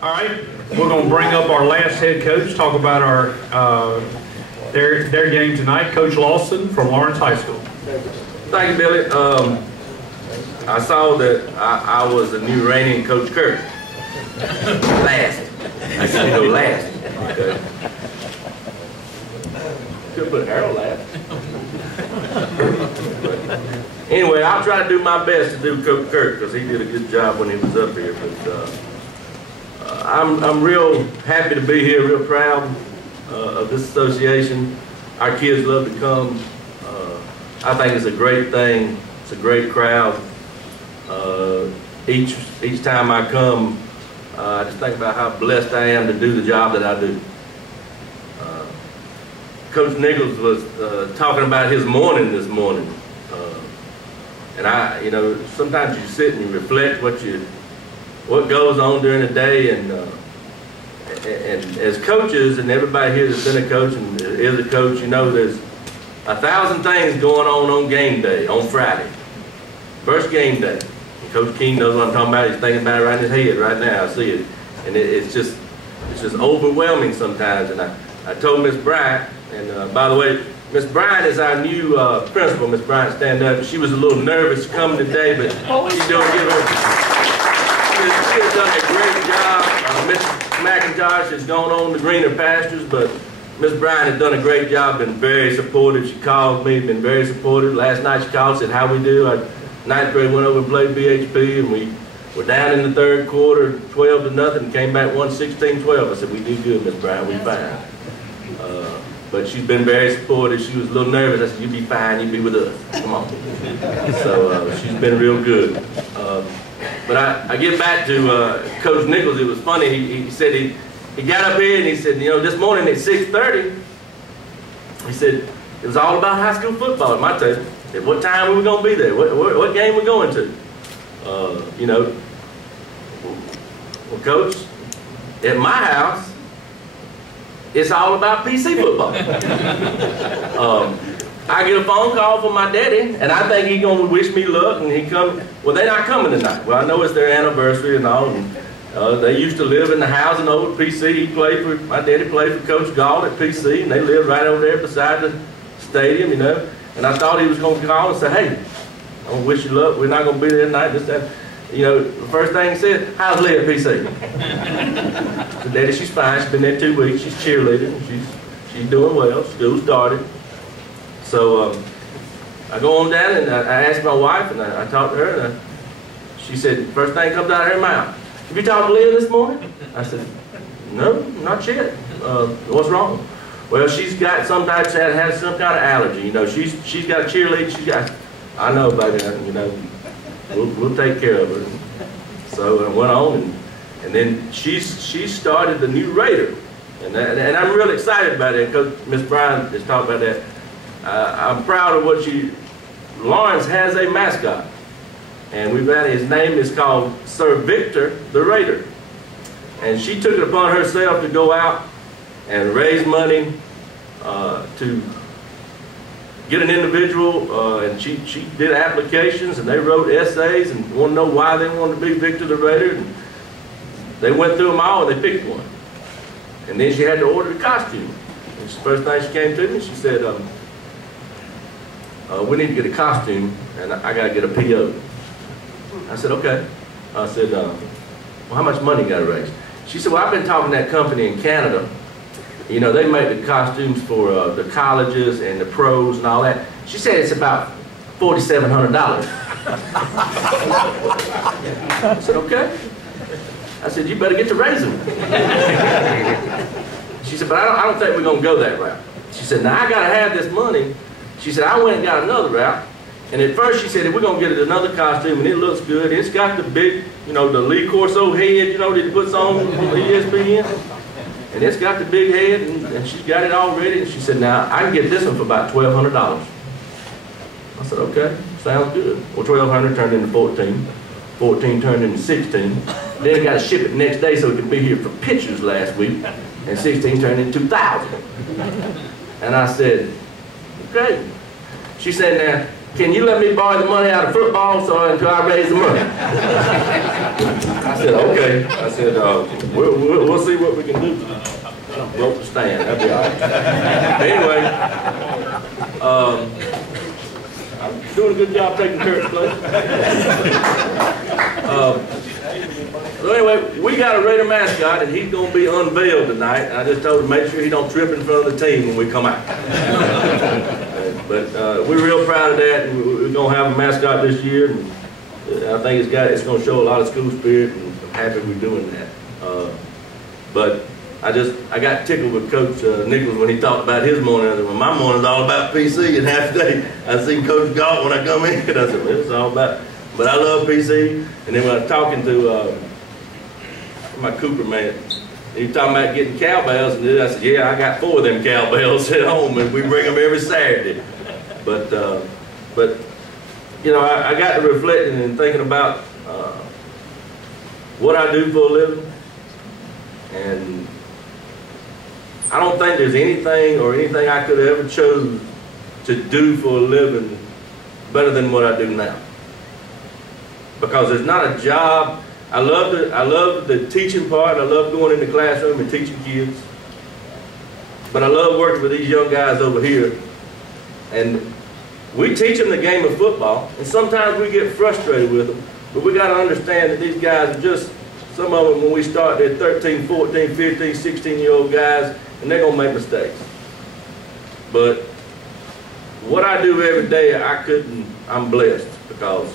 All right, we're going to bring up our last head coach, talk about our their game tonight. Coach Lawson from Lawrence High School. Thank you, Billy. I saw that I was the new reigning Coach Kirk. Last. I said go last. Okay. Could put Harold last. Anyway, I'll try to do my best to do Coach Kirk because he did a good job when he was up here. But I'm real happy to be here, real proud of this association. Our kids love to come. I think it's a great thing. It's a great crowd. Each time I come, I just think about how blessed I am to do the job that I do. Coach Nichols was talking about his morning this morning. And you know, sometimes you sit and you reflect what goes on during the day, and as coaches, and everybody here that's been a coach and is a coach, you know, there's 1,000 things going on game day, on Friday. First game day. And Coach King knows what I'm talking about. He's thinking about it right in his head right now. I see it. And it's just overwhelming sometimes. And I told Miss Bryant, and by the way, Miss Bryant is our new principal. Miss Bryant, stand up. She was a little nervous coming today, but she's doing good. She has done a great job. Miss McIntosh has gone on to greener pastures, but Miss Bryant has done a great job, been very supportive. She called me, been very supportive. Last night she called, said, how we do? Our ninth grade went over and played BHP, and we were down in the third quarter, 12-0, and came back 16-12. I said, we do good, Miss Bryant, we fine. But she's been very supportive. She was a little nervous. I said, you'll be fine, you'll be with us. Come on. So she's been real good. But I get back to Coach Nichols. It was funny. He said he got up here and he said, you know, this morning at 6:30, he said, it was all about high school football at my table. At what time were we going to be there? What game we going to? You know, well, Coach, at my house, it's all about PC football. I get a phone call from my daddy, and I think he's going to wish me luck, and he come. Well, they're not coming tonight. Well, I know it's their anniversary and all, and they used to live in the housing over at PC. My daddy played for Coach Gall at PC, and they lived right over there beside the stadium, you know. And I thought he was going to call and say, hey, I'm going to wish you luck. We're not going to be there tonight. This, that. You know, the first thing he said, how's Leah at PC? So, Daddy, she's fine. She's been there 2 weeks. She's cheerleading. She's doing well. School started. So I go on down and I asked my wife, and I talked to her, and she said, first thing comes out of her mouth, have you talked to Leah this morning? I said, no, not yet. What's wrong? Well, she's got sometimes has some kind of allergy. You know, she's got a cheerleader. I know about it. You know, we'll take care of her. So I went on, and then she started the new Raider, and I'm really excited about it because Miss Bryan has talked about that. I'm proud of what Lawrence has a mascot, and his name is called Sir Victor the Raider, and she took it upon herself to go out and raise money to get an individual, and she did applications, and they wrote essays and want to know why they wanted to be Victor the Raider, and they went through them all and they picked one, and then she had to order the costume. And the first thing she came to me, she said, we need to get a costume, and I got to get a PO. I said, okay. I said, well, how much money you got to raise? She said, well, I've been talking to that company in Canada. You know, they make the costumes for the colleges and the pros and all that. She said it's about $4,700. I said, okay. I said, you better get to raising. She said, but I don't think we're going to go that route. She said, now I got to have this money. She said, I went and got another route. And at first she said, if we're going to get another costume and it looks good, it's got the big, you know, the Lee Corso head, you know, that he puts on ESPN. And it's got the big head, and she's got it all ready. And she said, now, I can get this one for about $1,200. I said, okay, sounds good. Well, $1,200 turned into $14. $14 turned into $16. Then I got to ship it next day so it could be here for pictures last week. And $16 turned into $2,000. And I said, okay. She said, now, can you let me borrow the money out of football until I raise the money? I said, okay. I said, we'll see what we can do. Broke the stand, that'd be all right. Anyway, I'm doing a good job taking Kurt's place. So anyway, we got a Raider mascot, and he's going to be unveiled tonight. And I just told him make sure he don't trip in front of the team when we come out. But we're real proud of that, and we're going to have a mascot this year. And I think it's going to show a lot of school spirit, and I'm happy we're doing that. But I got tickled with Coach Nichols when he talked about his morning. I said, well, my morning's all about PC, and half the day I seen Coach Galt when I come in, and I said, well, it's all about. But I love PC. And then when I was talking to my Cooper man, he was talking about getting cowbells, and I said, yeah, I got 4 of them cowbells at home, and we bring them every Saturday. But you know, I got to reflecting and thinking about what I do for a living, and I don't think there's anything I could have ever chose to do for a living better than what I do now. Because it's not a job. I love the teaching part. I love going in the classroom and teaching kids. But I love working with these young guys over here. And we teach them the game of football, and sometimes we get frustrated with them. But we got to understand that these guys are just, some of them when we start, they're 13, 14, 15, 16-year-old guys, and they're going to make mistakes. But what I do every day, I'm blessed because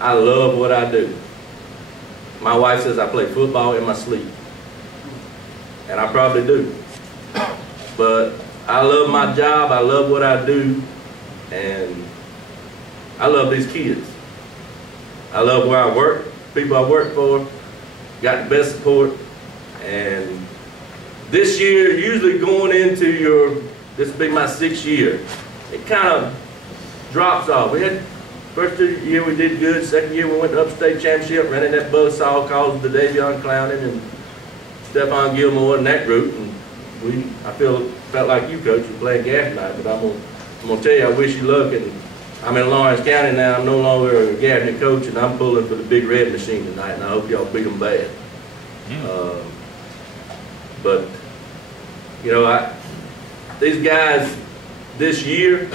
I love what I do. My wife says I play football in my sleep, and I probably do. But I love my job, I love what I do, and I love these kids. I love where I work, people I work for, got the best support, and this year, usually going into this will be my 6th year, it kind of drops off. We had, first year we did good, second year we went to upstate championship, ran in that buzzsaw called the Davion Clowning and Stephon Gilmore and that group, and I felt like you, Coach, you're playing Gaff tonight, but I'm gonna tell you, I wish you luck, and I'm in Lawrence County now. I'm no longer a Gaffney coach, and I'm pulling for the Big Red Machine tonight, and I hope y'all beat them bad. But you know, these guys this year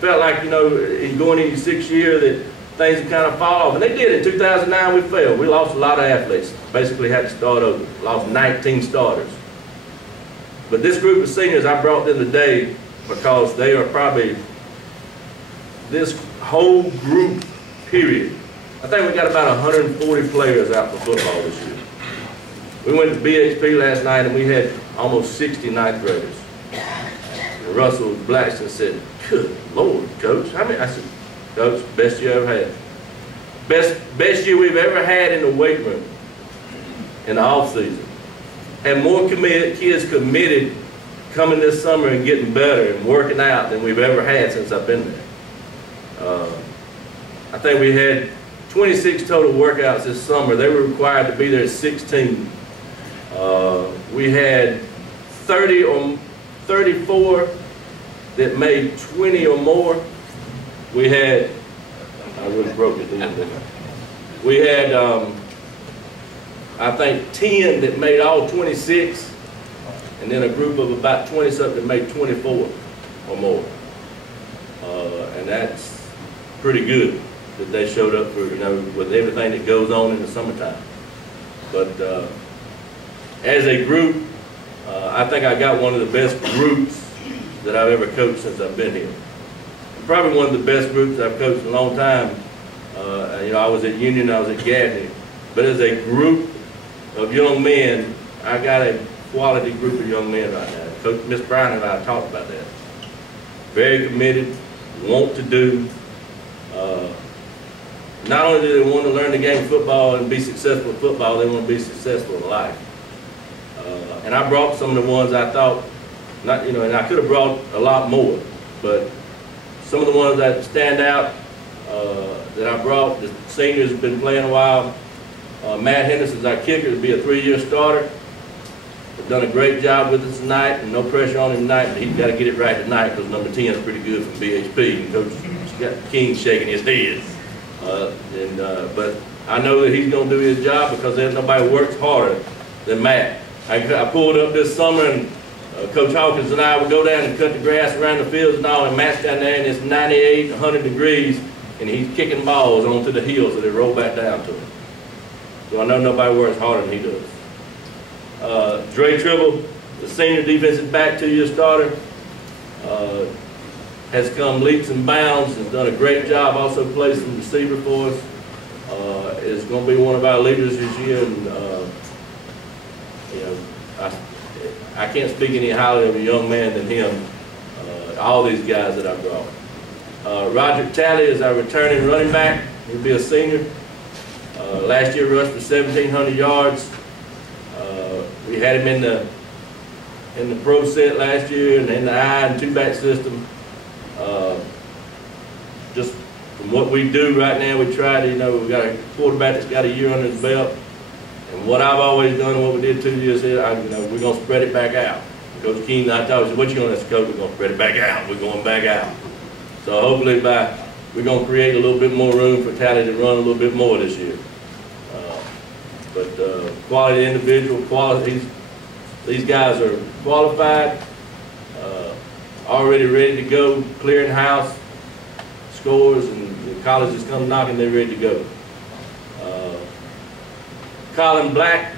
felt like, you know, in going into 6th year that things would kind of fall off, and they did. In 2009, we failed. We lost a lot of athletes. Basically, had to start over. Lost 19 starters. But this group of seniors, I brought them today because they are probably, this whole group, period. I think we got about 140 players out for football this year. We went to BHP last night and we had almost 60 ninth graders. And Russell Blackson said, good Lord, Coach. I said, Coach, best year I ever had. Best year we've ever had in the weight room in the off season. And more kids committed coming this summer and getting better and working out than we've ever had since I've been there. I think we had 26 total workouts this summer. They were required to be there at 16. We had 34 that made 20 or more. We had, I really broke it down, didn't I? We had, I think, 10 that made all 26, and then a group of about 20-something that made 24 or more. And that's pretty good that they showed up for, you know, with everything that goes on in the summertime. But as a group, I think I got one of the best groups that I've ever coached since I've been here. Probably one of the best groups I've coached in a long time. You know, I was at Union, I was at Gaffney, but as a group of young men, I got a quality group of young men right now. Coach Miss Brown and I talked about that. Very committed, want to do. Not only do they want to learn the game of football and be successful at football, they want to be successful in life. And I brought some of the ones I thought, you know, and I could have brought a lot more, but some of the ones that stand out that I brought, the seniors have been playing a while. Matt Henderson's our kicker, to be a 3-year starter. He's done a great job with us tonight, and no pressure on him tonight, but he's got to get it right tonight because number 10 is pretty good from BHP, and Coach got King shaking his head. But I know that he's going to do his job because there's nobody who works harder than Matt. I pulled up this summer and Coach Hawkins and I would go down and cut the grass around the fields and all, and Matt's down there and it's 98, 100 degrees, and he's kicking balls onto the hills so they roll back down to him. So I know nobody works harder than he does. Dre Tribble, the senior defensive back, 2-year starter, has come leaps and bounds, has done a great job, also plays some receiver for us. Is going to be one of our leaders this year, and you know, I can't speak any highly of a young man than him. All these guys that I've brought. Roger Talley is our returning running back. He'll be a senior. Last year rushed for 1,700 yards. We had him in the pro set last year and in the I and 2-back system. Just from what we do right now, we try to, you know, we've got a quarterback that's got a year under his belt. And what I've always done and what we did 2 years here, you know, we're going to spread it back out. Coach King and I told him, what you going to do, Coach? We're going to spread it back out. We're going back out. So hopefully we're going to create a little bit more room for Tally to run a little bit more this year. Quality individual, quality, these guys are qualified, already ready to go, clearing house, scores, and the college has come knocking, they're ready to go. Colin Black,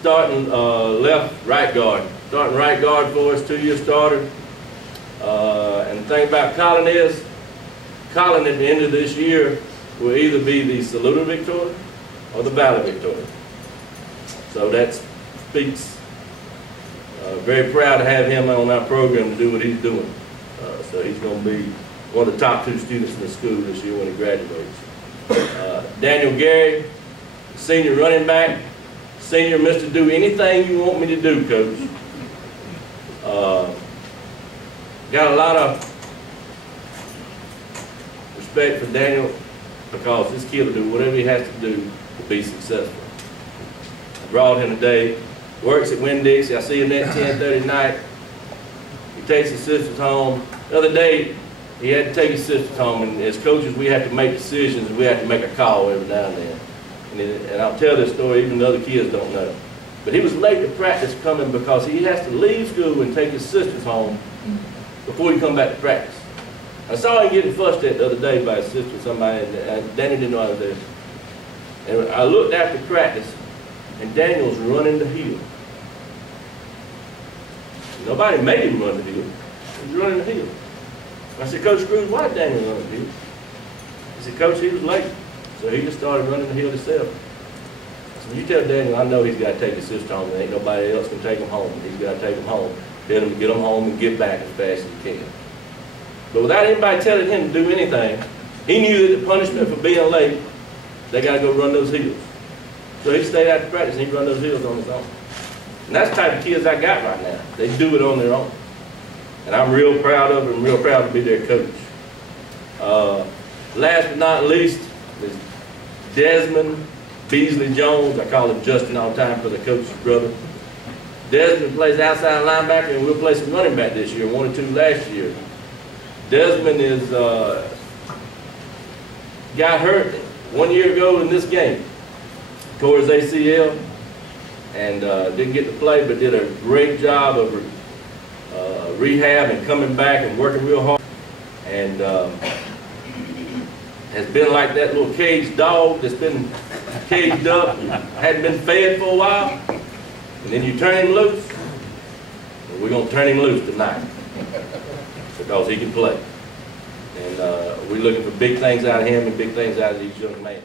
starting right guard for us, 2-year starter. And the thing about Colin is, Colin at the end of this year will either be the Saluda Victoria or the Valley Victoria. So that speaks, very proud to have him on our program to do what he's doing. So he's going to be one of the top 2 students in the school this year when he graduates. Daniel Gary, senior running back. Senior, Mr. Do anything you want me to do, Coach. Got a lot of respect for Daniel because this kid will do whatever he has to do to be successful. I brought him today, works at Winn-Dixie. I see him at 10:30 night. He takes his sisters home. The other day, he had to take his sisters home, and as coaches, we have to make decisions, and we have to make a call every now and then. And I'll tell this story, even the other kids don't know. But he was late to practice coming because he has to leave school and take his sisters home before he come back to practice. I saw him getting fussed at the other day by his sister or somebody, and Danny didn't know I was there. And I looked after practice, and Daniel's running the hill. Nobody made him run the hill. He was running the hill. I said, Coach Cruz, why did Daniel run the hill? He said, Coach, he was late. So he just started running the hill himself. So you tell Daniel, I know he's got to take his sister home, and ain't nobody else can take him home. He's got to take him home. Tell him to get him home and get back as fast as he can. But without anybody telling him to do anything, he knew that the punishment for being late, they got to go run those hills. So he stayed after practice and he run those hills on his own. And that's the type of kids I got right now. They do it on their own. And I'm real proud of them, real proud to be their coach. Last but not least is Desmond Beasley Jones. I call him Justin all the time for the coach's brother. Desmond plays outside linebacker, and we'll play some running back this year, 1 or 2 last year. Desmond is got hurt 1 year ago in this game. Tore his ACL and didn't get to play, but did a great job of rehab and coming back and working real hard. And has been like that little caged dog that's been caged up and hadn't been fed for a while. And then you turn him loose. And we're going to turn him loose tonight because he can play. And we're looking for big things out of him and big things out of these young men.